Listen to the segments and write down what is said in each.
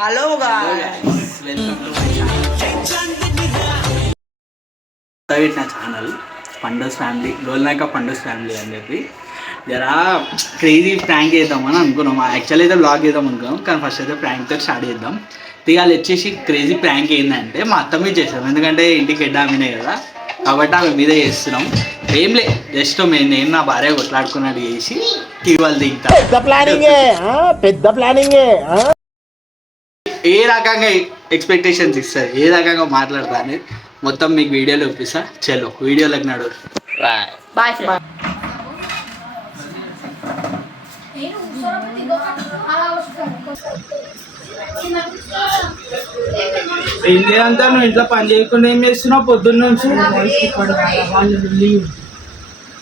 Hello guys, welcome to my channel Pandus family, Golnaka Pandus family అని చెప్పి జరా క్రేజీ ప్రాంక్ చేద్దామని అనుకున్నాం. యాక్చువల్ అయితే బ్లాగ్ చేద్దాం అనుకున్నాం, కానీ ఫస్ట్ అయితే ప్రాంక్తో స్టార్ట్ చేద్దాం. ఇవాళ వచ్చేసి క్రేజీ ప్రాంక్ ఏంటంటే మా అత్త మీద చేస్తాం, ఎందుకంటే ఇంటికి ఎడ్డామినే కదా కాబట్టి ఆమె మీద చేస్తున్నాం. ఏం లే, జస్ట్ నేను నా భార్య కొట్లాడుకున్నట్టు చేసి టీవీలు దిగుతా. పెద్ద ప్లానింగ్ ఏ రకంగా ఎక్స్పెక్టేషన్స్ ఇస్తారు, ఏ రకంగా మాట్లాడతా అనేది మొత్తం మీకు వీడియోలో చూపిస్తా. చలో వీడియోలోకి నడు. బాయ్. అంతా నువ్వు ఇంట్లో పని చేయకుండా ఏం చేస్తున్నావు పొద్దున్న నుంచి?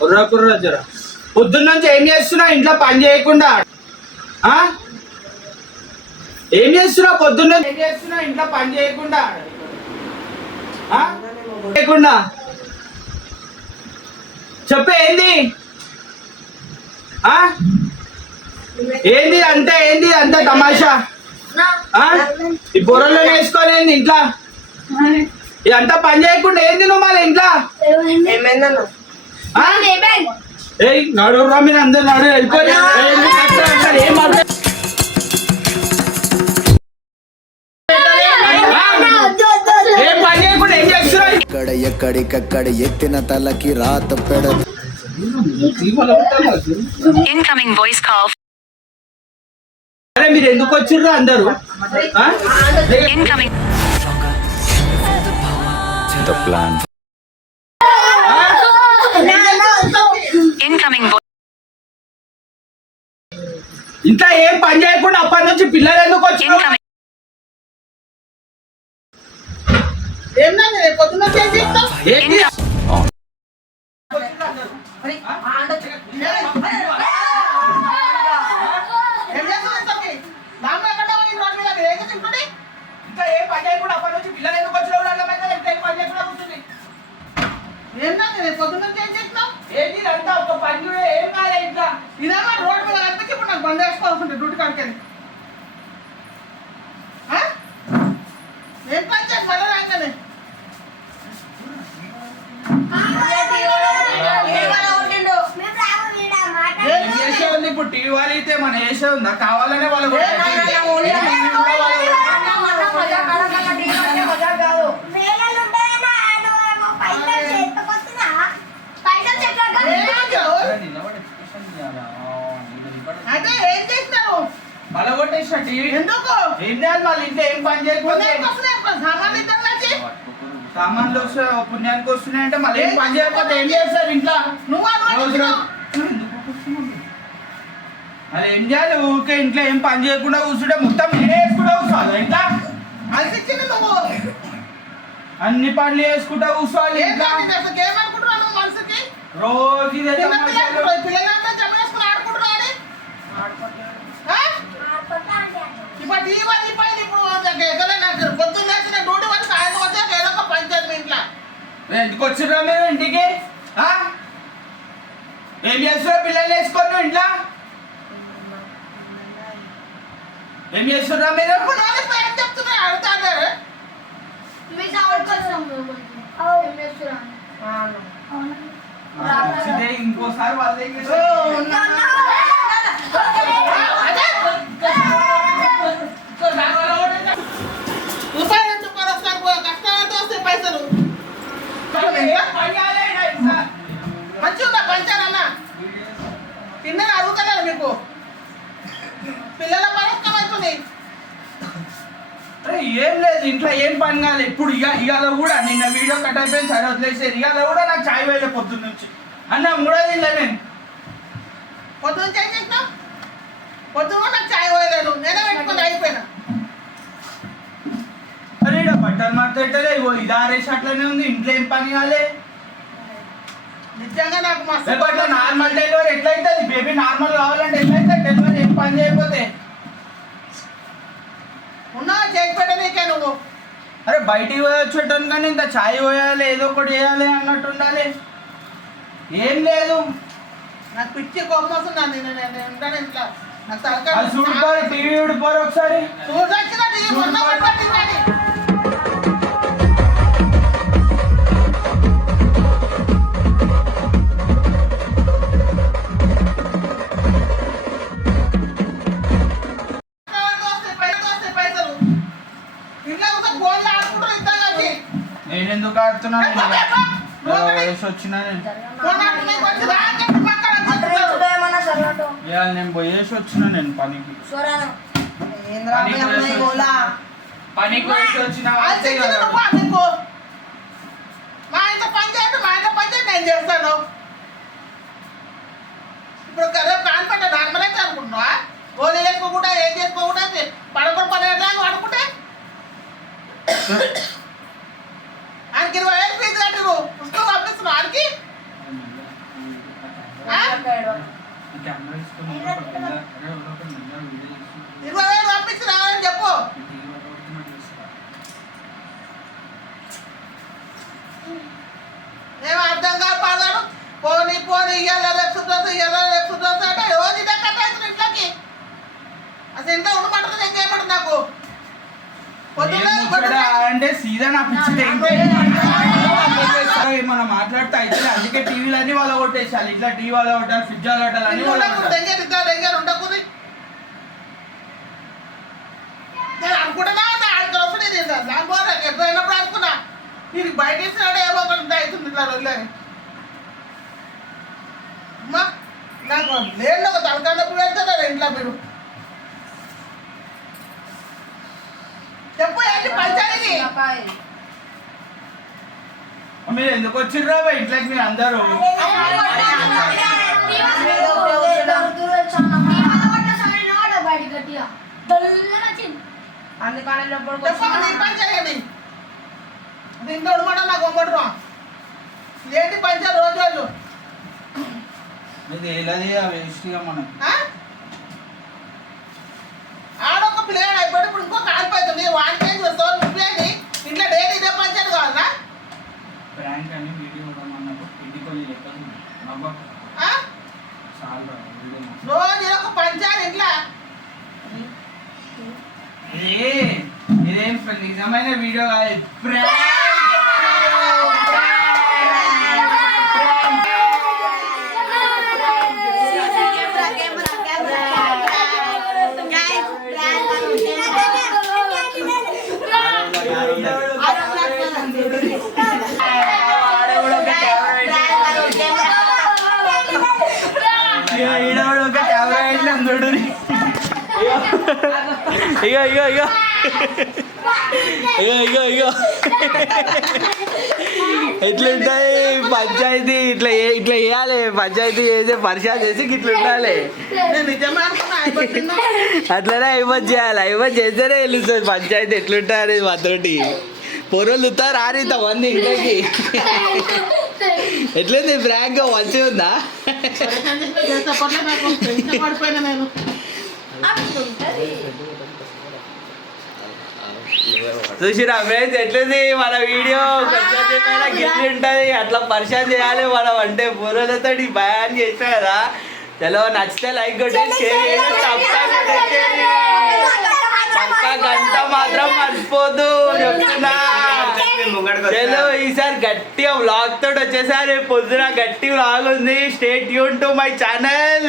కుర్రా జరా పొద్దున్న నుంచి ఏం చేస్తున్నావు ఇంట్లో పని చేయకుండా? ఏం చేస్తున్నావు పొద్దున్న? ఏం చేస్తున్నావు ఇంట్లో పని చేయకుండా? చేయకుండా చెప్పే ఏంది? ఏంది అంటే ఏంది అంత తమాషా? ఈ బొర్రలో వేసుకోలేంది ఇంట్లో? ఇదంతా పని చేయకుండా ఏంది నువ్వు మళ్ళీ ఇంట్లో? నడు మీరు అందరు నడు వెళ్ళిపోయి ఏం పని చేయకుండా ఏం చేస్తున్నావు? ఎక్కడికక్కడ ఎత్తిన తలకి రాత పెడ. అరే మీరు ఎందుకు వచ్చిర్రు అందరు? ఇంట్లో ఏం పని చేయకుండా అప్పటి నుంచి పిల్లలు ఎందుకు వచ్చి? డ్యూటీ కాడికి ఏం పని చేసి మళ్ళీ రాగానే ఇప్పుడు టీవీ వాళ్ళు అయితే మన వేసే ఉందా? కావాలనే వాళ్ళు అదే ఏం చేసినావు? మళ్ళీ కొట్టేసిన టీవీ ఎందుకు? ఏం చేయాలి మళ్ళీ ఇంట్లో ఏం పని చేయకపోతే? సామాన్లు వస్తే పుణ్యానికి వస్తున్నాయంటే మళ్ళీ ఏం పని చేయకపోతే ఏం చేస్తారు ఇంట్లో? మరి ఏం చేయాలి? ఊరికే ఇంట్లో ఏం పని చేయకుండా కూర్చుంటే మొత్తం నేనే వేసుకుంటా కూర్చోవాలి ఇంట్లో? అలసిచ్చింది నువ్వు అన్ని పనులు వేసుకుంటా కూర్చోవాలి ఇంట్లో. రోజు ఎందుకు వచ్చిర్రా మీరు ఇంటికి? ఏం చేస్తున్నా పిల్లలు వేసుకోండి ఇంట్లో? ఏం చేస్తున్నా మీరు? ఇంకోసారి వాళ్ళ మంచిగా పంచానన్నా తిన్నది అడుగుతలేదు మీకు పిల్లల పరస్కం అవుతుంది. అరే ఏం లేదు ఇంట్లో ఏం పని కాదు. ఇప్పుడు ఇవాళ కూడా నిన్న వీడియో కట్ అయిపోయింది, సరే వదిలేసారు. ఇవాళ కూడా నాకు చాయ్ వేయలే పొద్దున్న నుంచి. అన్న కూడా తినలే నేను. పొద్దున్న చాయ్ చేసినా పొద్దున్న నాకు చాయ్ పోయలేదు, నేనే పెట్టుకుని అయిపోయినా. అరే ఇక్కడ బట్టలు మాట్లాడలే, ఇగో ఇది ఆరేసి అట్లనే ఉంది. ఇంట్లో ఏం పని కాలే నిజంగా. నాకు మస్తు నార్మల్ డెలివరీ ఎట్లయితుంది? బేబీ నార్మల్ కావాలంటే ఎట్లయితే డెలివరీ ఏం పని చేయకపోతే ఉన్నా చేసి పెట్టనీకే నువ్వు. అరే బయటికి వచ్చేటాను కానీ ఇంత ఛాయ్ పోయాలి, ఏదో ఒకటి వేయాలి అన్నట్టు ఉండాలి. ఏం లేదు, నాకు పిచ్చి కోపం వస్తుంది. నేను ఉంటాను ఇంట్లో. నాకు టీవీ ఊడిపోరు ఒకసారి చూసొచ్చిన టీవీ మొన్న పట్టిందని నేను ఎందుకు ఆడుతున్నాను వయసు వచ్చినా నేను ఇవాళ నేను పోయేసి వచ్చినా నేను పనికి పనికి పోయేసి వచ్చిన మా ఇంట్లో పని చేయండి మా ఇంట్లో పని చేయండి నేను చేస్తాను ఇప్పుడు రేపు కానిపట్ట నార్మల్ అయితే అనుకుంటున్నావా గోళీ వేసుకోకుండా ఏం చేసుకోకుండా పడకుండా పడేలాగా వాడుకుంటే ఆయనకి 20,000 ఫీజు కట్టిరు పుస్తకం పంపిస్తున్నావు ఆడికి కెమెరా తీసుకుని 20,000 పంపించి రావాలని చెప్పు ఏం అర్థం కాదు పడదాడు పోనీ ఇయ్యాల రేపు శుద్ధం అంటే రోజు ఇదే కట్ట అవుతుంది ఇంట్లోకి అసలు ఇంట్లో ఉండమంటుంది ఇంకేమంటుంది నాకు అంటే సీదా నా పిచ్చి మనం మాట్లాడితే అయితే అందుకే టీవీలు అన్ని వాళ్ళ కొట్టేసాలి ఇట్లా టీవీ వాళ్ళ కొట్టాలి ఫ్రిడ్జ్ వాళ్ళ కొట్టాలి అన్ని వాళ్ళ ఉండకూడదు నేను అనుకుంటున్నా దాని పోరా ఎప్పుడైనప్పుడు అనుకున్నా నేను బయట వేసినాడు ఏమో ఒకటి అవుతుంది ఇట్లా రోజులని అమ్మా నాకు నేను ఒక తలకానప్పుడు వెళ్తారా ఇంట్లో మీరు చెప్పు ఏంటి పంచాయతీ మీరు ఎందుకు వచ్చిర్రా ఇంట్లోకి మీరు అందరూ పంచాయండి ఇంట్లో ఉండమాట నాకు ఒమ్మడు ఏంటి పంచా రోజు ఇది ఏలాది వేస్ట్గా మనం ఆడొక పిల్లగాడు అయిపోయి ఇప్పుడు ఇంకో కాలిపోతుంది వాడికి ఏం చూస్తావు నువ్వేంటి ఇంట్లో డైలీ ఇదే పంచాయతీ కావాలా ప్రాంక్ అని వీడియో అన్నప్పుడు ఇంటికి లెక్క చాలా రోజు ఒక పంచాయతీ ఇంట్లో ఇదేం నిజమైన వీడియో కాదు ఇగో ఇగో ఇగో ఇగో ఇగో ఇగో ఎట్లుంటుంది పంచాయతీ ఇట్లా ఇట్లా వేయాలి పంచాయతీ చేసే పరిచయం చేసి ఇట్లా ఉండాలి అట్లనే అయిపోయి చేయాలి అయిపోయి చేస్తేనే వెళ్ళిస్తుంది పంచాయతీ ఎట్లుంటుంది అనేది మాతోటి పొరలు రాని ఇంతమంది ఇంట్లోకి ఎట్లుంది ఫ్రాంక్ మంచిగా ఉందా పడిపోయినా నేను చూసిరా ఫ్రెండ్స్ ఎట్లుంది మన వీడియో కొంచెం గిల్లి ఉంటుంది అట్లా పరిచయం చేయాలి మనం అంటే పొరలతో భయాన్ని చేసినా కదా చలో నచ్చితే లైక్ కొట్టేసి షేర్ చేసి సబ్స్క్రైబ్ కొట్టేసి పక్కా గంట మాత్రం మర్చిపోద్దు చెప్తున్నా చలో ఈసారి గట్టిగా వ్లాగ్ తోటి వచ్చేసారి పొద్దున గట్టి వ్లాగ్ ఉంది stay tune to my channel.